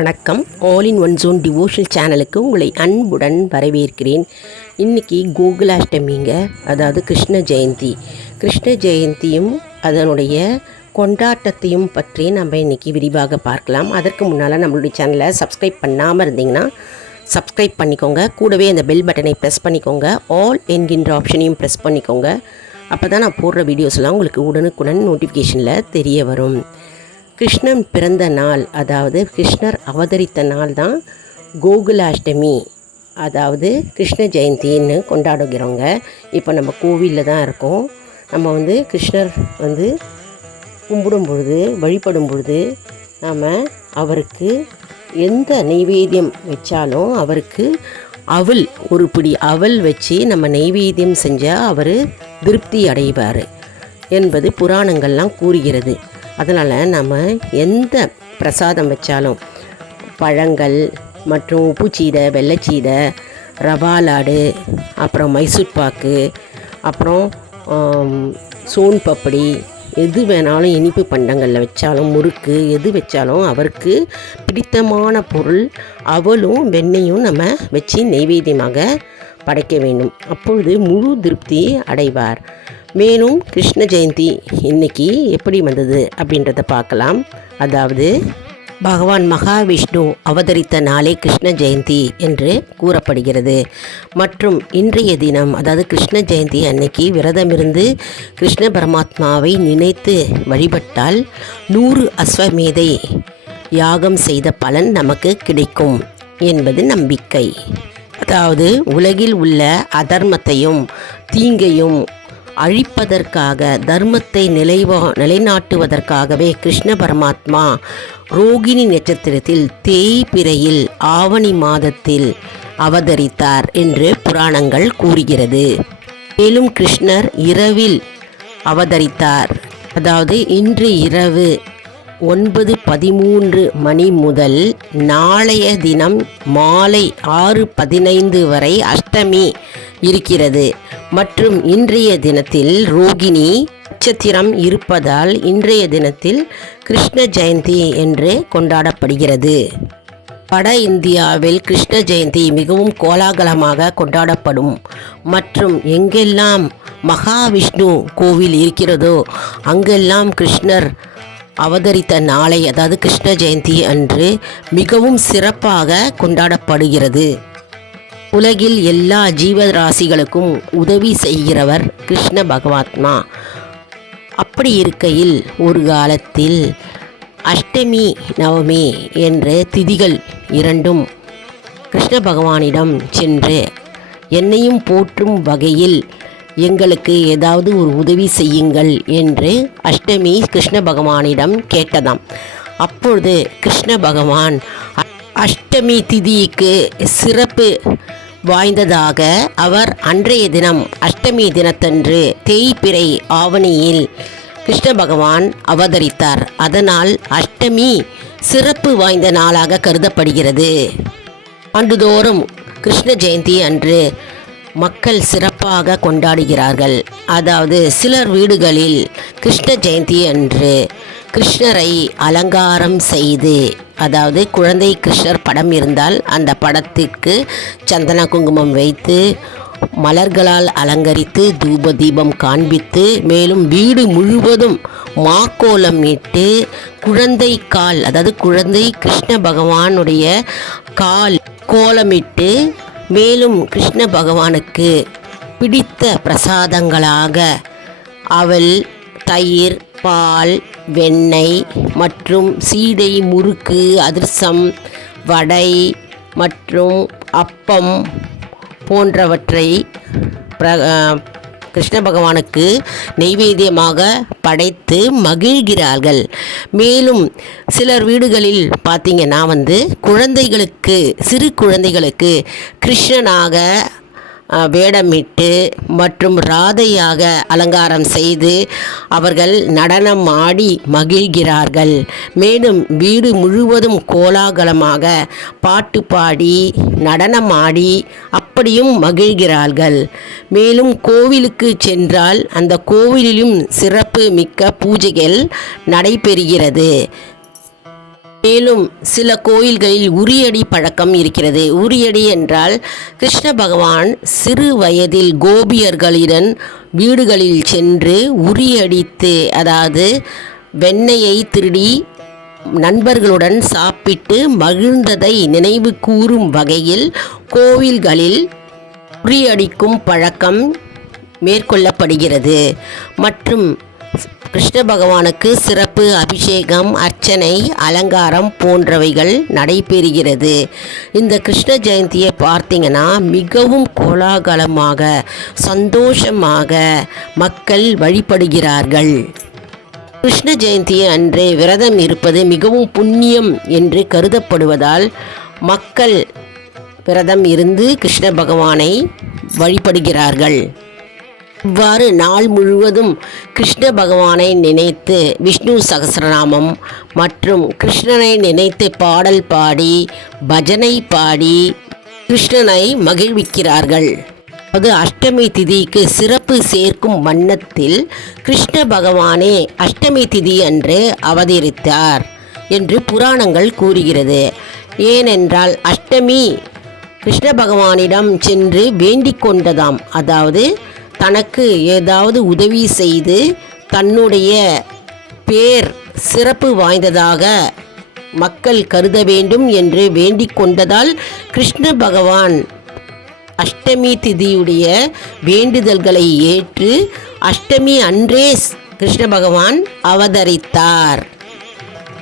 வணக்கம். All in one zone devotional சேனலுக்கு உங்களை அன்புடன் வரவேற்கிறேன். இன்றைக்கி கோகுலாஷ்டமிங்க அதாவது கிருஷ்ண ஜெயந்தி. கிருஷ்ண ஜெயந்தியும் அதனுடைய கொண்டாட்டத்தையும் பற்றி நம்ம இன்றைக்கி விரிவாக பார்க்கலாம். அதற்கு முன்னால் நம்மளுடைய சேனலை சப்ஸ்கிரைப் பண்ணாமல் இருந்தீங்கன்னா சப்ஸ்கிரைப் பண்ணிக்கோங்க. கூடவே அந்த பெல் பட்டனை ப்ரெஸ் பண்ணிக்கோங்க. ஆல் என்கின்ற ஆப்ஷனையும் ப்ரெஸ் பண்ணிக்கோங்க. அப்போ தான் நான் போடுற வீடியோஸ்லாம் உங்களுக்கு உடனுக்குடன் நோட்டிஃபிகேஷனில் தெரிய வரும். கிருஷ்ணன் பிறந்த நாள் அதாவது கிருஷ்ணர் அவதரித்த நாள் தான் கோகுலாஷ்டமி. அதாவது கிருஷ்ண ஜெயந்தின்னு கொண்டாடுகிறோங்க. இப்போ நம்ம கோவிலில் தான் இருக்கோம். நம்ம வந்து கிருஷ்ணர் வந்து கும்பிடும் பொழுது வழிபடும் பொழுது நாம் அவருக்கு எந்த நெய்வேத்தியம் வச்சாலும் அவருக்கு அவல் ஒரு பிடி அவல் வச்சு நம்ம நெய்வேத்தியம் செஞ்சால் அவர் திருப்தி அடைவார் என்பது புராணங்கள்லாம் கூறுகிறது. அதனால் நம்ம எந்த பிரசாதம் வச்சாலும் பழங்கள் மற்றும் உப்புச்சீடை வெள்ளைச்சீடை ரவா லாடு அப்புறம் மைசூர் பாக்கு அப்புறம் சோன் பப்படி எது வேணாலும் இனிப்பு பண்டங்களில் வச்சாலும் முறுக்கு எது வச்சாலும் அவருக்கு பிடித்தமான பொருள் அவளும் வெண்ணையும் நம்ம வச்சு நெய்வேத்தியமாக படைக்க வேண்டும். அப்பொழுது முழு திருப்தி அடைவார். மேலும் கிருஷ்ண ஜெயந்தி இன்னைக்கு எப்படி வந்தது அப்படின்றத பார்க்கலாம். அதாவது பகவான் மகாவிஷ்ணு அவதரித்த நாளே கிருஷ்ண ஜெயந்தி என்று கூறப்படுகிறது. மற்றும் இன்றைய தினம் அதாவது கிருஷ்ண ஜெயந்தி அன்னைக்கு விரதமிருந்து கிருஷ்ண பரமாத்மாவை நினைத்து வழிபட்டால் நூறு அஸ்வமேதை யாகம் செய்த பலன் நமக்கு கிடைக்கும் என்பது நம்பிக்கை. அதாவது உலகில் உள்ள அதர்மத்தையும் தீங்கையும் அழிப்பதற்காக தர்மத்தை நிலைவா நிலைநாட்டுவதற்காகவே கிருஷ்ண பரமாத்மா ரோகிணி நட்சத்திரத்தில் தேய்பிறையில் ஆவணி மாதத்தில் அவதரித்தார் என்று புராணங்கள் கூறுகிறது. மேலும் கிருஷ்ணர் இரவில் அவதரித்தார். அதாவது இன்று இரவு ஒன்பது பதிமூன்று மணி முதல் நாளைய தினம் மாலை ஆறு பதினைந்து வரை அஷ்டமி இருக்கிறது. மற்றும் இன்றைய தினத்தில் ரோகிணி நட்சத்திரம் இருப்பதால் இன்றைய தினத்தில் கிருஷ்ண ஜெயந்தி என்று கொண்டாடப்படுகிறது. வட இந்தியாவில் கிருஷ்ண ஜெயந்தி மிகவும் கோலாகலமாக கொண்டாடப்படும். மற்றும் எங்கெல்லாம் மகாவிஷ்ணு கோவில் இருக்கிறதோ அங்கெல்லாம் கிருஷ்ணர் அவதரித்த நாளை அதாவது கிருஷ்ண ஜெயந்தி அன்று மிகவும் சிறப்பாக கொண்டாடப்படுகிறது. உலகில் எல்லா ஜீவராசிகளுக்கும் உதவி செய்கிறவர் கிருஷ்ண பகவாத்மா. அப்படி இருக்கையில் ஒரு காலத்தில் அஷ்டமி நவமி என்ற திதிகள் இரண்டும் கிருஷ்ண பகவானிடம் சென்று என்னையும் போற்றும் வகையில் எங்களுக்கு ஏதாவது ஒரு உதவி செய்யுங்கள் என்று அஷ்டமி கிருஷ்ண பகவானிடம் கேட்டதாம். அப்பொழுது கிருஷ்ண பகவான் அஷ்டமி திதிக்கு சிறப்பு வாய்ந்ததாக அவர் அன்றைய தினம் அஷ்டமி தினத்தன்று தேய்பிறை ஆவணியில் கிருஷ்ண பகவான் அவதரித்தார். அதனால் அஷ்டமி சிறப்பு வாய்ந்த நாளாக கருதப்படுகிறது. ஆண்டுதோறும் கிருஷ்ண ஜெயந்தி அன்று மக்கள் சிறப்பாக கொண்டாடுகிறார்கள். அதாவது சிலர் வீடுகளில் கிருஷ்ண ஜெயந்தி அன்று கிருஷ்ணரை அலங்காரம் செய்து அதாவது குழந்தை கிருஷ்ணர் படம் இருந்தால் அந்த படத்திற்கு சந்தன குங்குமம் வைத்து மலர்களால் அலங்கரித்து தூப தீபம் காண்பித்து மேலும் வீடு முழுவதும் மாக்கோலம் இட்டு குழந்தை கால் அதாவது குழந்தை கிருஷ்ண பகவானுடைய கால் கோலமிட்டு மேலும் கிருஷ்ண பகவானுக்கு பிடித்த பிரசாதங்களாக அவல் தயிர் பால் வெண்ணெய் மற்றும் சீடை முறுக்கு அதிர்சம் வடை மற்றும் அப்பம் போன்றவற்றை பிர- கிருஷ்ண பகவானுக்கு நெய்வேத்தியமாக படைத்து மகிழ்கிறார்கள். மேலும் சிலர் வீடுகளில் பார்த்தீங்கன்னா வந்து குழந்தைகளுக்கு சிறு குழந்தைகளுக்கு கிருஷ்ணனாக வேடமிட்டு மற்றும் ராதையாக அலங்காரம் செய்து அவர்கள் நடனம் ஆடி மகிழ்கிறார்கள். மேலும் வீடு முழுவதும் கோலாகலமாக பாட்டு பாடி நடனம் ஆடி அப்படியும் மகிழ்கிறார்கள். மேலும் கோவிலுக்கு சென்றால் அந்த கோவிலிலும் சிறப்பு மிக்க பூஜைகள் நடைபெறுகிறது. மேலும் சில கோயில்களில் உரியடி பழக்கம் இருக்கிறது. உரியடி என்றால் கிருஷ்ண பகவான் சிறு வயதில் கோபியர்களிடம் வீடுகளில் சென்று உரியடித்து அதாவது வெண்ணெயை திருடி நண்பர்களுடன் சாப்பிட்டு மகிழ்ந்ததை நினைவு கூறும் வகையில் கோவில்களில் உரியடிக்கும் பழக்கம் மேற்கொள்ளப்படுகிறது. மற்றும் கிருஷ்ண பகவானுக்கு சிறப்பு அபிஷேகம் அர்ச்சனை அலங்காரம் போன்றவைகள் நடைபெறுகிறது. இந்த கிருஷ்ண ஜெயந்தியை பார்த்தீங்கன்னா மிகவும் கோலாகலமாக சந்தோஷமாக மக்கள் வழிபடுகிறார்கள். கிருஷ்ண ஜெயந்தி அன்று விரதம் இருப்பது மிகவும் புண்ணியம் என்று கருதப்படுவதால் மக்கள் விரதம் இருந்து கிருஷ்ண பகவானை வழிபடுகிறார்கள். இவ்வாறு நாள் முழுவதும் கிருஷ்ண பகவானை நினைத்து விஷ்ணு சகசரநாமம் மற்றும் கிருஷ்ணனை நினைத்து பாடல் பாடி பஜனை பாடி கிருஷ்ணனை மகிழ்விக்கிறார்கள். அது அஷ்டமி திதிக்கு சிறப்பு சேர்க்கும் வண்ணத்தில் கிருஷ்ண பகவானே அஷ்டமி திதி அன்று அவதரித்தார் என்று புராணங்கள் கூறுகிறது. ஏனென்றால் அஷ்டமி கிருஷ்ண பகவானிடம் சென்று வேண்டிக் கொண்டதாம். அதாவது தனக்கு ஏதாவது உதவி செய்து தன்னுடைய பேர் சிறப்பு வாய்ந்ததாக மக்கள் கருத வேண்டும் என்று வேண்டிக் கொண்டதால் கிருஷ்ண பகவான் அஷ்டமி திதியுடைய வேண்டுதல்களை ஏற்று அஷ்டமி அன்றே கிருஷ்ண பகவான் அவதரித்தார்.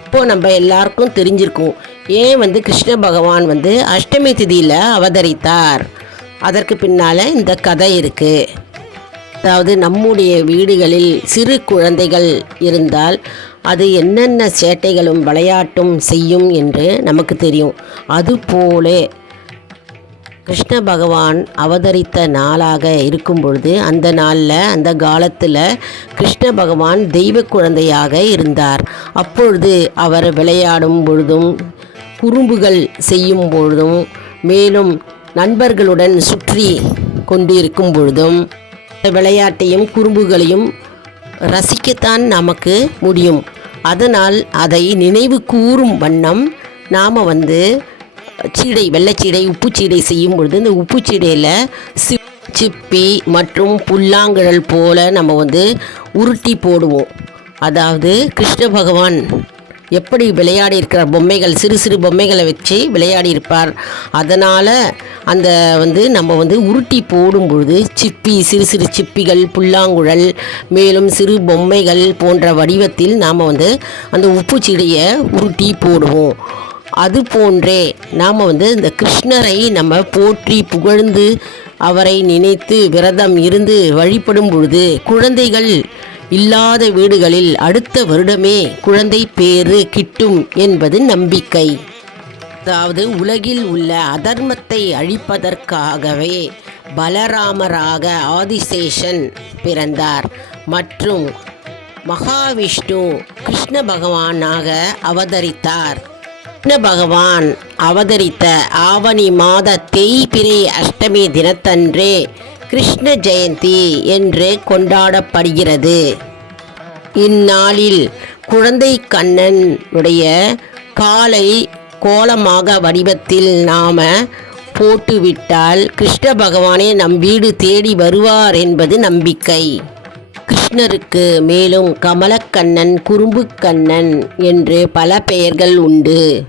இப்போ நம்ம எல்லாருக்கும் தெரிஞ்சிருக்கும் ஏன் வந்து கிருஷ்ண பகவான் வந்து அஷ்டமி திதியில் அவதரித்தார்? அதற்கு பின்னால் இந்த கதை இருக்குது அதாவது நம்முடைய வீடுகளில் சிறு குழந்தைகள் இருந்தால் அது என்னென்ன சேட்டைகளும் விளையாட்டும் செய்யும் என்று நமக்கு தெரியும். அதுபோலே கிருஷ்ண பகவான் அவதரித்த நாளாக இருக்கும் பொழுது அந்த நாளில் அந்த காலத்தில் கிருஷ்ண பகவான் தெய்வ குழந்தையாக இருந்தார். அப்பொழுது அவர் விளையாடும் பொழுதும் குறும்புகள் செய்யும் பொழுதும் மேலும் நண்பர்களுடன் சுற்றி கொண்டிருக்கும் பொழுதும் விளையாட்டையும் குறும்புகளையும் ரசிக்கத்தான் நமக்கு முடியும். அதனால் அதை நினைவு கூறும் வண்ணம் நாம் வந்து சீடை வெள்ளைச்சீடை உப்புச்சீடை செய்யும் பொழுது இந்த உப்புச்சீடையில் சி சிப்பி மற்றும் புல்லாங்குழல் போல நம்ம வந்து உருட்டி போடுவோம். அதாவது கிருஷ்ண பகவான் எப்படி விளையாடி இருக்கிறார் பொம்மைகள் சிறு சிறு பொம்மைகளை வச்சு விளையாடி இருப்பார் அதனால் அந்த வந்து நம்ம வந்து உருட்டி போடும் பொழுது சிப்பி சிறு சிறு சிப்பிகள் புல்லாங்குழல் மேலும் சிறு பொம்மைகள் போன்ற வடிவத்தில் நாம் வந்து அந்த உப்புச்சீடையை உருட்டி போடுவோம். அது போன்றே நாம் வந்து இந்த கிருஷ்ணரை நம்ம போற்றி புகழ்ந்து அவரை நினைத்து விரதம் இருந்து வழிபடும் பொழுது குழந்தைகள் இல்லாத வீடுகளில் அடுத்த வருடமே குழந்தை பேறு கிட்டும் என்பது நம்பிக்கை. அதாவது உலகில் உள்ள அதர்மத்தை அழிப்பதற்காகவே பலராமராக ஆதிசேஷன் பிறந்தார். மற்றும் மகாவிஷ்ணு கிருஷ்ண பகவானாக அவதரித்தார். கிருஷ்ண பகவான் அவதரித்த ஆவணி மாத தேய்பிரை அஷ்டமி தினத்தன்றே கிருஷ்ண ஜெயந்தி என்று கொண்டாடப்படுகிறது. இந்நாளில் குழந்தை கண்ணனுடைய காலை கோலமாக வடிவத்தில் நாம போட்டுவிட்டால் கிருஷ்ண பகவானே நம் வீடு தேடி வருவார் என்பது நம்பிக்கை. கிருஷ்ணருக்கு மேலும் கமலக்கண்ணன் குறும்புக்கண்ணன் என்று பல பெயர்கள் உண்டு.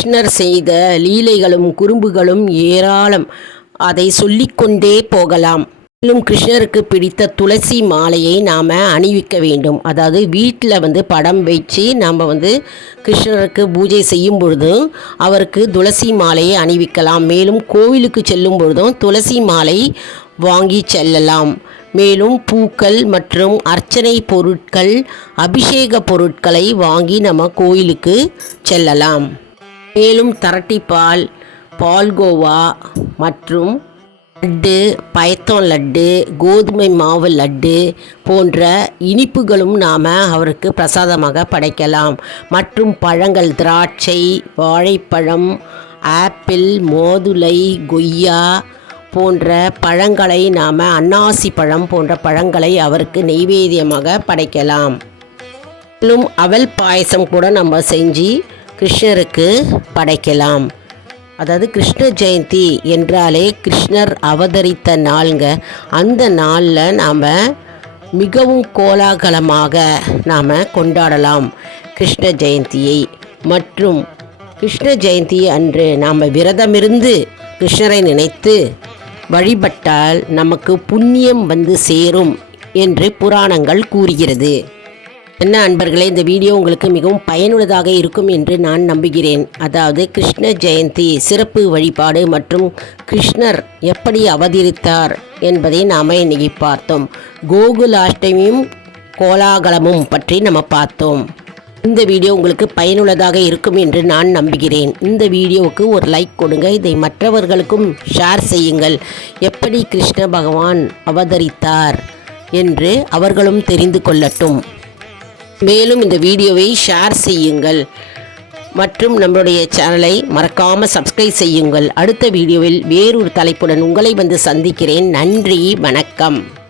கிருஷ்ணர் செய்த லீலைகளும் குறும்புகளும் ஏராளம். அதை சொல்லிக்கொண்டே போகலாம். மேலும் கிருஷ்ணருக்கு பிடித்த துளசி மாலையை நாம் அணிவிக்க வேண்டும். அதாவது வீட்டில் வந்து படம் வச்சு நாம் வந்து கிருஷ்ணருக்கு பூஜை செய்யும் பொழுதும் அவருக்கு துளசி மாலையை அணிவிக்கலாம். மேலும் கோவிலுக்கு செல்லும் பொழுதும் துளசி மாலை வாங்கி செல்லலாம். மேலும் பூக்கள் மற்றும் அர்ச்சனை பொருட்கள் அபிஷேக பொருட்களை வாங்கி நம்ம கோயிலுக்கு செல்லலாம். மேலும் தரட்டிப்பால் பால்கோவா மற்றும் லட்டு பயத்தம் லட்டு கோதுமை மாவு லட்டு போன்ற இனிப்புகளும் நாம் அவருக்கு பிரசாதமாக படைக்கலாம். மற்றும் பழங்கள் திராட்சை வாழைப்பழம் ஆப்பிள் மோதுளை கொய்யா போன்ற பழங்களை நாம் அன்னாசி பழம் போன்ற பழங்களை அவருக்கு நெய்வேத்தியமாக படைக்கலாம். மேலும் அவல் பாயசம் கூட நம்ம செஞ்சு கிருஷ்ணருக்கு படைக்கலாம். அதாவது கிருஷ்ண ஜெயந்தி என்றாலே கிருஷ்ணர் அவதரித்த நாளுங்க. அந்த நாளில் நாம் மிகவும் கோலாகலமாக நாம் கொண்டாடலாம் கிருஷ்ண ஜெயந்தியை. மற்றும் கிருஷ்ண ஜெயந்தி அன்று நாம் விரதமிருந்து கிருஷ்ணரை நினைத்து வழிபட்டால் நமக்கு புண்ணியம் வந்து சேரும் என்று புராணங்கள் கூறுகிறது. என்ன அன்பர்களே இந்த வீடியோ உங்களுக்கு மிகவும் பயனுள்ளதாக இருக்கும் என்று நான் நம்புகிறேன். அதாவது கிருஷ்ண ஜெயந்தி சிறப்பு வழிபாடு மற்றும் கிருஷ்ணர் எப்படி அவதரித்தார் என்பதை நாம் இன்னைக்கு பார்த்தோம். கோகுலாஷ்டமியும் கோலாகலமும் பற்றி நம்ம பார்த்தோம். இந்த வீடியோ உங்களுக்கு பயனுள்ளதாக இருக்கும் என்று நான் நம்புகிறேன். இந்த வீடியோவுக்கு ஒரு லைக் கொடுங்க. இதை மற்றவர்களுக்கும் ஷேர் செய்யுங்கள். எப்படி கிருஷ்ண பகவான் அவதரித்தார் என்று அவர்களும் தெரிந்து கொள்ளட்டும். மேலும் இந்த வீடியோவை ஷேர் செய்யுங்கள். மற்றும் நம்மளுடைய சேனலை மறக்காமல் சப்ஸ்கிரைப் செய்யுங்கள். அடுத்த வீடியோவில் வேறொரு தலைப்புடன் உங்களை வந்து சந்திக்கிறேன். நன்றி வணக்கம்.